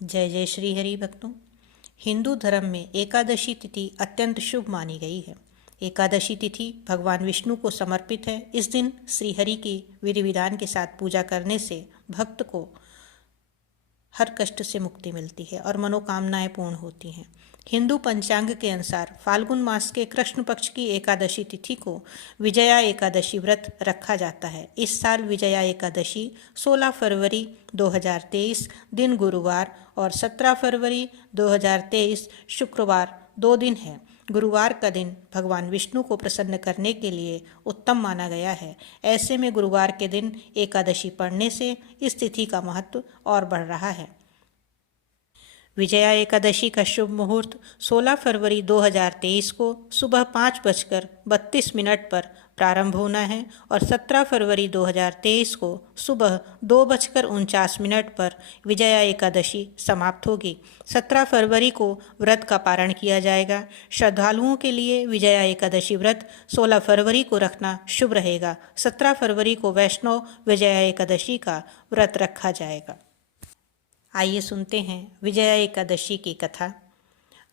जय जय श्री हरि भक्तों। हिंदू धर्म में एकादशी तिथि अत्यंत शुभ मानी गई है। एकादशी तिथि भगवान विष्णु को समर्पित है। इस दिन श्री हरि की विधि विधान के साथ पूजा करने से भक्त को हर कष्ट से मुक्ति मिलती है और मनोकामनाएं पूर्ण होती हैं। हिंदू पंचांग के अनुसार फाल्गुन मास के कृष्ण पक्ष की एकादशी तिथि को विजया एकादशी व्रत रखा जाता है। इस साल विजया एकादशी 16 फरवरी 2023 दिन गुरुवार और 17 फरवरी 2023 शुक्रवार 2 दिन है। गुरुवार का दिन भगवान विष्णु को प्रसन्न करने के लिए उत्तम माना गया है। ऐसे में गुरुवार के दिन एकादशी पढ़ने से इस तिथि का महत्व और बढ़ रहा है। विजया एकादशी का शुभ मुहूर्त 16 फरवरी 2023 को सुबह 5:32 पर प्रारंभ होना है और 17 फरवरी 2023 को सुबह 2:49 पर विजया एकादशी समाप्त होगी। 17 फरवरी को व्रत का पारण किया जाएगा। श्रद्धालुओं के लिए विजया एकादशी व्रत 16 फरवरी को रखना शुभ रहेगा। 17 फरवरी को वैष्णव विजया एकादशी का व्रत रखा जाएगा। आइए सुनते हैं विजया एकादशी की कथा।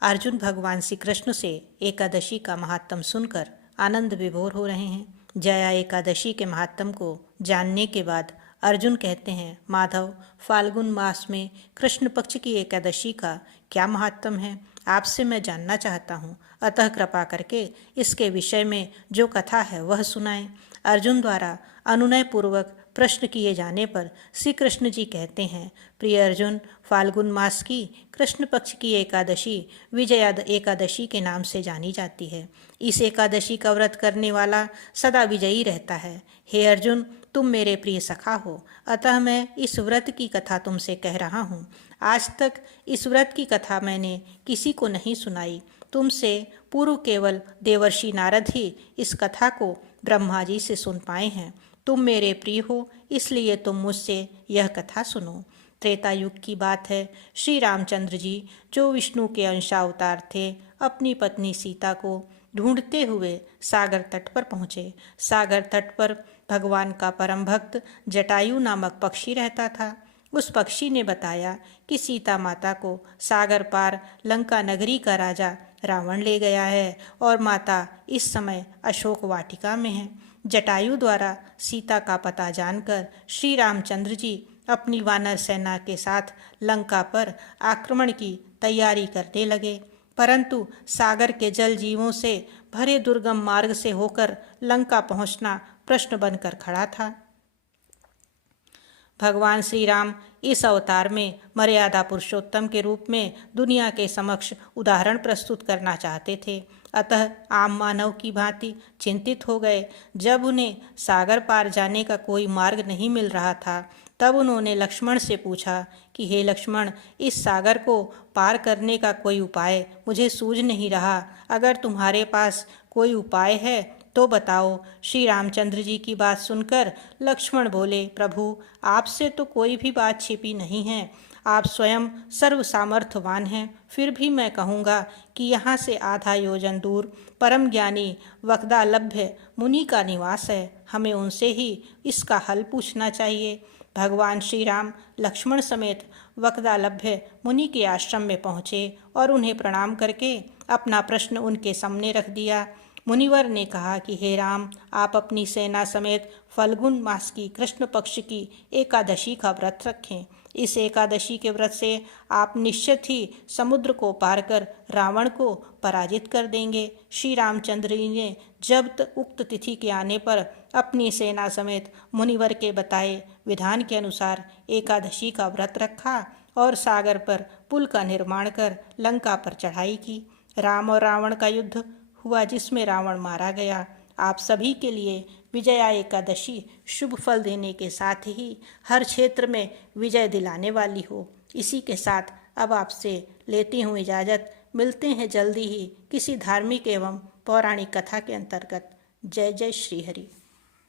अर्जुन भगवान श्री कृष्ण से एकादशी का महात्म सुनकर आनंद विभोर हो रहे हैं। जया एकादशी के महात्म को जानने के बाद अर्जुन कहते हैं, माधव, फाल्गुन मास में कृष्ण पक्ष की एकादशी का क्या महात्म है, आपसे मैं जानना चाहता हूँ। अतः कृपा करके इसके विषय में जो कथा है वह सुनाएं। अर्जुन द्वारा अनुनय पूर्वक प्रश्न किए जाने पर श्री कृष्ण जी कहते हैं, प्रिय अर्जुन, फाल्गुन मास की कृष्ण पक्ष की एकादशी विजया एकादशी के नाम से जानी जाती है। इस एकादशी का व्रत करने वाला सदा विजयी रहता है। हे अर्जुन, तुम मेरे प्रिय सखा हो, अतः मैं इस व्रत की कथा तुमसे कह रहा हूँ। आज तक इस व्रत की कथा मैंने किसी को नहीं सुनाई। तुमसे पूर्व केवल देवर्षि नारद ही इस कथा को ब्रह्मा जी से सुन पाए हैं। तुम मेरे प्रिय हो, इसलिए तुम मुझसे यह कथा सुनो। त्रेता युग की बात है। श्री रामचंद्र जी, जो विष्णु के अंशावतार थे, अपनी पत्नी सीता को ढूंढते हुए सागर तट पर पहुँचे। सागर तट पर भगवान का परम भक्त जटायु नामक पक्षी रहता था। उस पक्षी ने बताया कि सीता माता को सागर पार लंका नगरी का राजा रावण ले गया है और माता इस समय अशोक वाटिका में है। जटायु द्वारा सीता का पता जानकर श्री रामचंद्र जी अपनी वानर सेना के साथ लंका पर आक्रमण की तैयारी करने लगे, परंतु सागर के जल जीवों से भरे दुर्गम मार्ग से होकर लंका पहुंचना प्रश्न बनकर खड़ा था। भगवान श्री राम इस अवतार में मर्यादा पुरुषोत्तम के रूप में दुनिया के समक्ष उदाहरण प्रस्तुत करना चाहते थे। अतः आम मानव की भांति चिंतित हो गए। जब उन्हें सागर पार जाने का कोई मार्ग नहीं मिल रहा था, तब उन्होंने लक्ष्मण से पूछा कि हे लक्ष्मण, इस सागर को पार करने का कोई उपाय मुझे सूझ नहीं रहा। अगर तुम्हारे पास कोई उपाय है तो बताओ। श्री रामचंद्र जी की बात सुनकर लक्ष्मण बोले, प्रभु, आपसे तो कोई भी बात छिपी नहीं है। आप स्वयं सर्व सामर्थ्यवान हैं। फिर भी मैं कहूँगा कि यहाँ से आधा योजन दूर परम ज्ञानी वक्दालभ्य मुनि का निवास है। हमें उनसे ही इसका हल पूछना चाहिए। भगवान श्री राम लक्ष्मण समेत वक्दालभ्य मुनि के आश्रम में पहुँचे और उन्हें प्रणाम करके अपना प्रश्न उनके सामने रख दिया। मुनिवर ने कहा कि हे राम, आप अपनी सेना समेत फाल्गुन मास की कृष्ण पक्ष की एकादशी का व्रत रखें। इस एकादशी के व्रत से आप निश्चित ही समुद्र को पार कर रावण को पराजित कर देंगे। श्री रामचंद्र जी ने जब उक्त तिथि के आने पर अपनी सेना समेत मुनिवर के बताए विधान के अनुसार एकादशी का व्रत रखा और सागर पर पुल का निर्माण कर लंका पर चढ़ाई की। राम और रावण का युद्ध हुआ, जिसमें रावण मारा गया। आप सभी के लिए विजया एकादशी शुभ फल देने के साथ ही हर क्षेत्र में विजय दिलाने वाली हो। इसी के साथ अब आपसे लेती हूँ इजाज़त। मिलते हैं जल्दी ही किसी धार्मिक एवं पौराणिक कथा के अंतर्गत। जय जय श्री हरि।